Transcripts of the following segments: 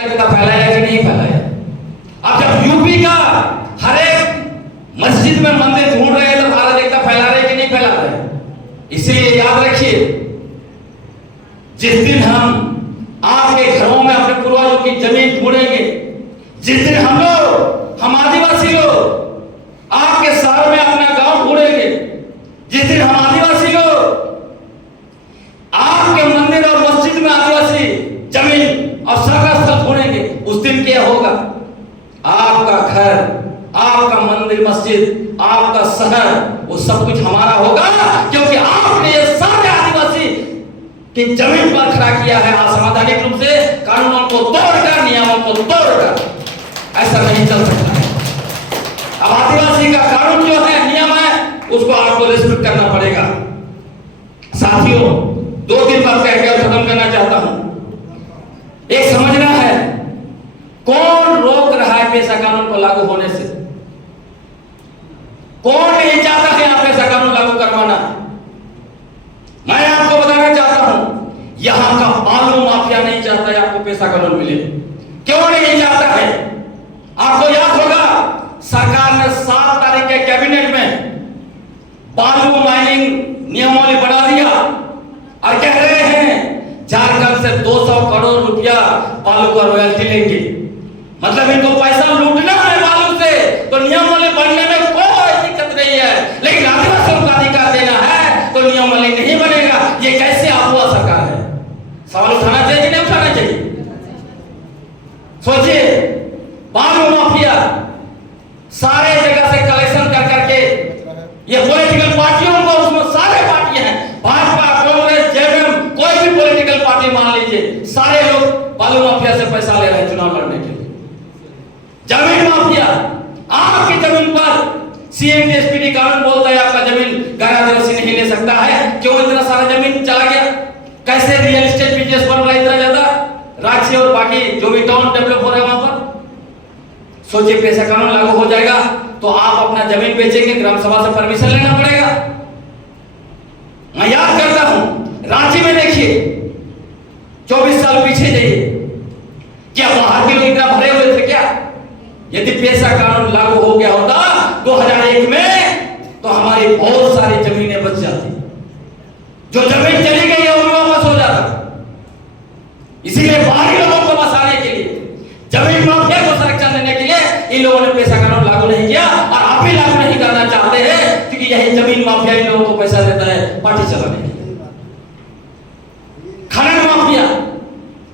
फैलाया कि नहीं फैलाया। अब जब यूपी का हर एक मस्जिद में मंदिर ढूंढ रहे हैं तो भारत एकता फैला रहे कि नहीं फैला रहे। इसलिए याद रखिए, जिस दिन हम आपके घरों में अपने पूर्वजों की जमीन ढूंढेंगे, जिस दिन हम आदिवासी लोग आपके शहर में अपना गांव ढूंढेंगे, जिस दिन हम आदिवासी लोग आपके मंदिर और मस्जिद में आदिवासी जमीन और सरकार स्थल ढूंढेंगे, उस दिन क्या होगा? आपका घर, आपका मंदिर, मस्जिद, आपका शहर, वो सब कुछ हमारा होगा, क्योंकि आपने ये सारे आदिवासी की जमीन पर खड़ा किया है असंवैधानिक रूप से, कानूनों को तोड़कर, नियमों को तोड़कर। ऐसा नहीं चल सकता है। अब आदिवासी का कानून जो है, नियम है, उसको आपको रिस्पेक्ट करना पड़ेगा। साथियों, 2-3 बात कहकर खत्म करना चाहता हूं। एक समझना है, कौन रोक रहा है पेशा कानून को लागू होने से? कौन नहीं चाहता है आप पेशा कानून लागू करवाना? मैं आपको बताना चाहता हूं, यहां का बालू माफिया नहीं चाहता है आपको पेशा कानून मिले। क्यों नहीं चाहता है? आपको याद होगा, सरकार ने 7 तारीख के कैबिनेट में बालू माइनिंग नियमावली बना दिया और कह रहे हैं झारखंड से 200 करोड़ रुपया बालू का रॉयल्टी लेंगे। मतलब इनको पैसा लूटना है बालू से, तो नियमावली बनने में कोई दिक्कत नहीं है, लेकिन आदिवासियों का अधिकार देना है तो नियमावली नहीं बनेगा। ये कैसे हुआ सरकार है? सवाल उठाना चाहिए कि नहीं उठाना चाहिए? सोचिए, बालू माफिया सारे जगह से कलेक्शन कर करके ये पॉलिटिकल पार्टियों को, उसमें सारे पार्टियां हैं, भाजपा, कांग्रेस, जेएमएम, कोई भी पॉलिटिकल पार्टी मान लीजिए, सारे लोग बालू माफिया से पैसा ले रहे हैं चुनाव लड़ने के लिए। जमीन माफिया, आपकी जमीन पर सीएमडीएसपीडी कानून बोलता है आपका जमीन गैर आदिवासी नहीं ले सकता है। क्यों इतना सारा जमीन चला गया? कैसे रियल एस्टेट बिजनेस बन रहा है इतना ज्यादा? रांची और बाकी जो भी टाउन डेवलप हो रहा है वहां पर। सोचिए, पेशा कानून लागू हो जाएगा तो आप अपना जमीन बेचेंगे, ग्राम सभा से परमिशन लेना पड़ेगा। मैं याद करता हूं, रांची में देखिए, 24 साल पीछे जाइए, क्या बाहर के लोग इतना भरे हुए थे क्या? यदि पेशा कानून लागू हो गया होता 2001 में, तो हमारी बहुत सारी जमीनें बच जाती। जो जमीन चली गई है वो वापस हो जाता। इसीलिए बाहरी लोगों को बसाने के लिए, जमीन माफिया को संरक्षण देने के लिए इन लोगों ने पेशा कानून लागू नहीं किया, और आप भी लागू नहीं करना चाहते हैं, क्योंकि यही जमीन माफिया इन लोगों को पैसा देता है पार्टी चलाने के लिए। खनन माफिया,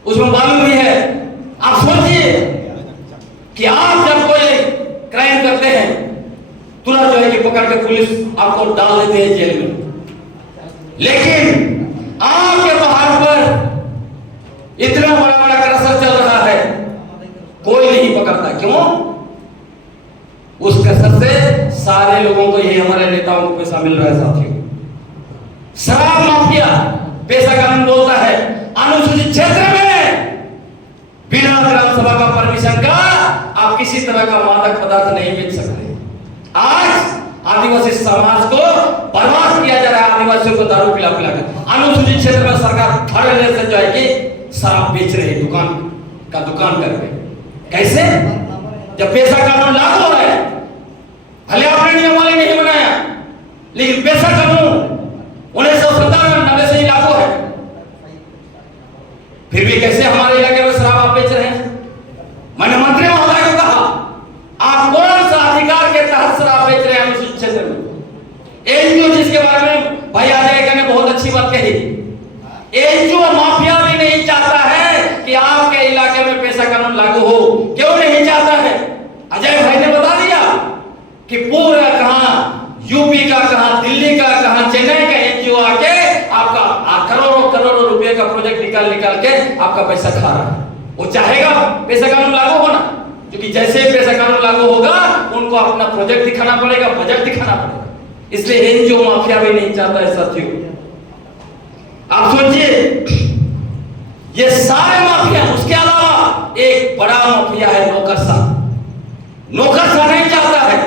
उसमें बालू भी है। आप सोचिए कि आप जब कोई क्राइम करते हैं, तुरंत जो है कि पकड़ के पुलिस आपको डाल देते हैं जेल में, लेकिन आपके पहाड़ पर इतना बड़ा बड़ा क्रशर चल रहा है, कोई नहीं पकड़ता। क्यों? उस क्रशर से सारे लोगों को, ये हमारे नेताओं को पैसा मिल रहा है। साथियों, शराब माफिया, पेशा कानून बोलता है अनुसूचित क्षेत्र में बिना ग्राम सभा का परमिशन का आप किसी तरह का मादक पदार्थ नहीं बेच सकते। आज आदिवासी समाज को बर्बाद किया जा रहा है, आदिवासियों को दारू पिला पिला कर। अनुसूचित क्षेत्र में सरकार धड़ल्ले से जो है कि शराब बेच रही है, दुकान करके। कैसे? जब पेशा कानून लागू हो रहा है, भले आपने नियमावली नहीं बनाया, लेकिन पेशा कानून 1997 से ही लागू है, फिर भी कैसे हमारे इलाके में शराब आप बेच रहे हैं? मैंने मंत्री महोदय को कहा, आप कौन सा अधिकार के तहत शराब बेच रहे हैं अनुसूचित क्षेत्र में? एनजीओ, जिसके बारे में भाई अजय ने बहुत अच्छी बात कही, एनजीओ माफिया भी नहीं चाहता है कि आपके इलाके में पेशा कानून लागू हो। क्यों नहीं चाहता है? अजय भाई ने बता दिया कि पूरा कहां यूपी का, कहां दिल्ली का, कहां चेन्नई का एनजीओ आके आपका करोड़ों करोड़ों रुपए का प्रोजेक्ट निकाल के आपका पैसा खा रहा है। वो चाहेगा पेशा कानून लागू होना, क्योंकि जैसे पेशा कानून लागू होगा उनको अपना प्रोजेक्ट दिखाना पड़ेगा, बजट दिखाना पड़ेगा। इसलिए एनजीओ माफिया भी नहीं चाहता है। साथियों, आप सोचिए, ये सारे माफिया, उसके अलावा एक बड़ा माफिया है नौकरशाह। नौकरशाह नहीं चाहता है।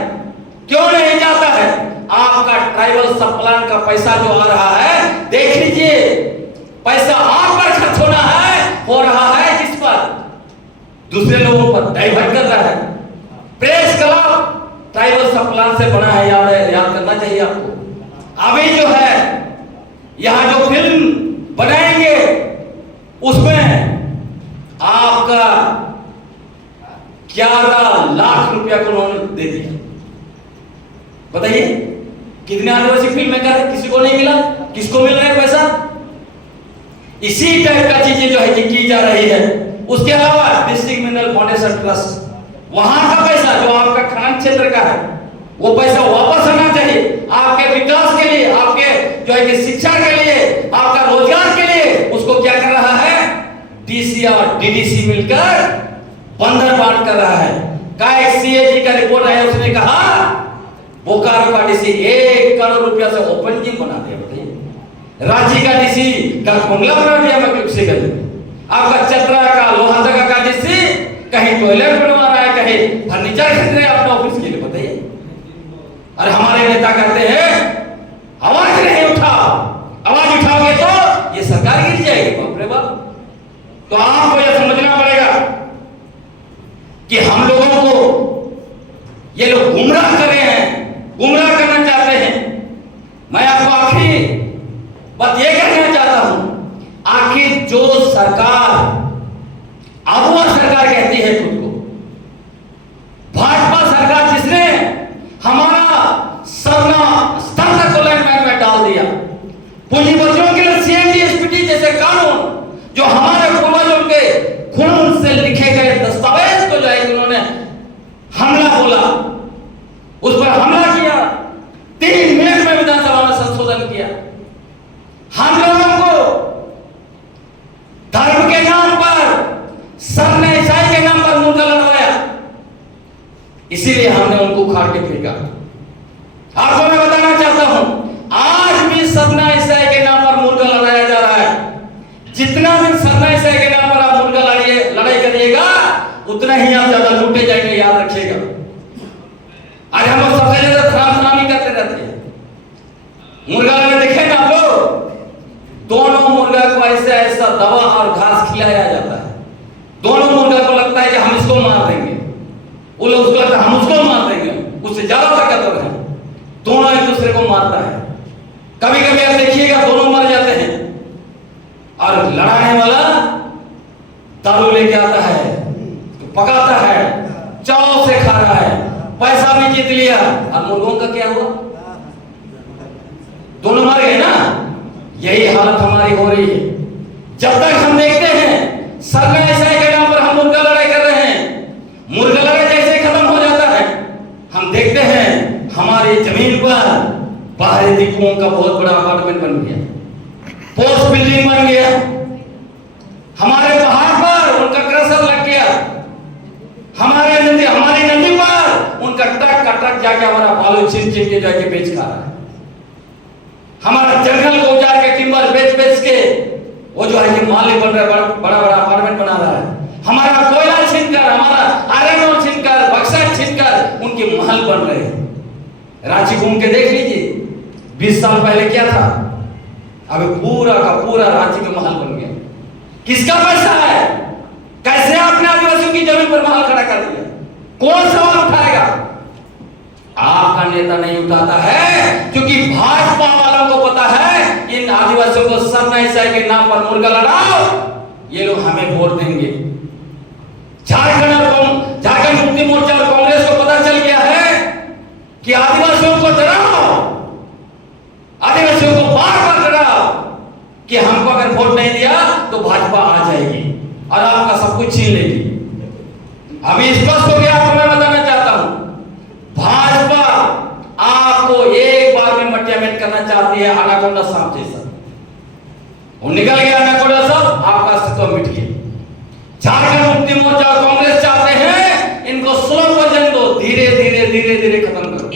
क्यों नहीं चाहता है? आपका ट्राइबल सब प्लान का पैसा जो आ रहा है, देख लीजिए, पैसा आप पर खर्च होना है, हो रहा है किस पर? दूसरे लोगों पर डाइवर्ट कर रहा है। प्रेस क्लब ट्राइबल सब प्लान से बना है, याद करना चाहिए आपको। अभी जो है यहां जो फिल्म बनाएंगे उसमें आपका 11 लाख रुपया को उन्होंने दे दिया। बताइए कितने आदिवासी फिल्म मेकर है, किसी को नहीं मिला, किसको मिल रहा है पैसा? इसी टाइप का चीजें जो है कि की जा रही है। उसके अलावा डिस्ट्रिक्ट मिनरल फाउंडेशन ट्रस्ट, वहां का पैसा जो आपका खनन क्षेत्र का है वो पैसा वापस आना चाहिए आपके विकास के लिए, आपके जो है कि शिक्षा के लिए, आपका रोजगार के लिए। उसको क्या कर रहा है? डीसी और डीडीसी मिलकर बंधन बांट कर रहा है। का एक सीएजी का रिपोर्ट आया, उसने कहा बोकारो का डीसी 1 करोड़ रुपया से ओपन जिम बना दिया। बताइए रांची का डीसी का बंगला बना दिया मैक्लिफ से गली। आपका चतरा का लोहरदगा का डीसी कहीं टॉयलेट बनवा रहा है, कहीं फर्नीचर खरीद रहे हैं अपने ऑफिस के लिए। बताइए और हमारे नेता कहते हैं आवाज नहीं उठाओ, आवाज उठाओगे तो ये सरकार गिर जाएगी। बाप रे बाप। तो आपको यह समझना पड़ेगा कि हम लोगों को ये लोग गुमराह कर रहे हैं, गुमराह करना चाहते हैं। मैं आपको आखिरी बात ये कहना चाहता हूं, आखिर जो सरकार अगुआ सरकार कहती है खुद को, भाजपा सरकार जिसने हमारा सरना स्तर तक को लैंडमाइन में डाल दिया, पूंजीपतियों के लिए सीएनजी एसपीटी जैसे कानून जो हमारे पूर्वजों के खून से लिखे गए दस्तावेज को जो है उन्होंने हमला बोला, उस पर हमला किया, 3 मिनट में विधानसभा में संशोधन किया। हम लोगों को धर्म के नाम पर, सबने ईसाई के नाम पर मुर्गा लड़वाया, इसीलिए हमने उनको उखाड़ के फेंका। आपको मैं बताना चाहता हूं, आज भी सबना ईसाई के नाम पर मुर्गा लड़ाया जा रहा है। जितना दिन सबना ईसाई के नाम पर आप मुर्गा लड़ाई करिएगा उतना ही आप ज्यादा लूटे जाएंगे, याद रखिएगा। आज हम लोग सबसे ज्यादा थरामी करते रहते हैं। मुर्गा में देखे ना आप लोग, दोनों मुर्गा को ऐसा ऐसा दवा और घास खिलाया जाता है। दोनों मुर्गा को लगता है कि हम इसको मार देंगे, वो लोग उसको लगता है हम उसको मार देंगे, उससे ज्यादा ताकतवर है। दोनों एक दूसरे को मारता है। कभी कभी आप देखिएगा दोनों मर जाते हैं और लड़ाने वाला दारू लेके आता है, पकाता है, चाव से खा रहा है, पैसा भी जीत लिया। और मुर्गों का क्या हुआ? दोनों मर गए ना। यही हालत हमारी हो रही है। जब तक हम देखते हैं सरना ईसाई के नाम पर हम मुर्गा लड़ाई कर रहे हैं, मुर्गा लड़ाई जैसे खत्म हो जाता है, हम देखते हैं हमारी जमीन पर बाहरी दिक्कुओं का बहुत बड़ा अपार्टमेंट बन गया, पोस्ट बिल्डिंग बन गया, हमारे पहाड़ पर उनका क्रशर लग गया, हमारी नदी पर उनका ट्रक जाके हमारा बालू छीन के जाके बेच खा रहा है। हमारा जंगल को उजाड़ के टिम्बर बेच के वो जो है कि मालिक बन रहा है, बड़ा बड़ा अपार्टमेंट बना रहा है। हमारा कोयला छीनकर, हमारा आयरन ओर छीनकर, बक्सर छीनकर उनके महल बन रहे हैं। रांची घूम के देख लीजिए, 20 साल पहले क्या था, अभी पूरा का पूरा रांची का महल बन गया। किसका पैसा है? कैसे आपने आदिवासियों की जमीन पर महल खड़ा कर दिया? कौन सवाल उठाएगा? आपका नेता नहीं उठाता है, क्योंकि भाजपा वालों को पता है इन आदिवासियों को सरना ईसाई के नाम पर मुर्गा लड़ाओ, ये लोग हमें वोट देंगे। झारखंड मुक्ति मोर्चा और कांग्रेस को पता चल गया है कि आदिवासियों को डराओ, आदिवासियों को बार-बार डराओ कि हमको अगर वोट नहीं दिया तो भाजपा आ जाएगी और आपका सब कुछ छीन लेगी। अभी स्पष्ट हो गया। आपको मैं बताना चाहता हूं, भाजपा आपको एक बार में मटियामेट करना चाहती है, अनाकोंडा सांप जैसा। वो निकल गया अनाकोंडा सांप, आपका अस्तित्व मिट गया। झारखंड मुक्ति मोर्चा और कांग्रेस चाहते हैं इनको स्लो वर्जन दो, धीरे धीरे खत्म करो।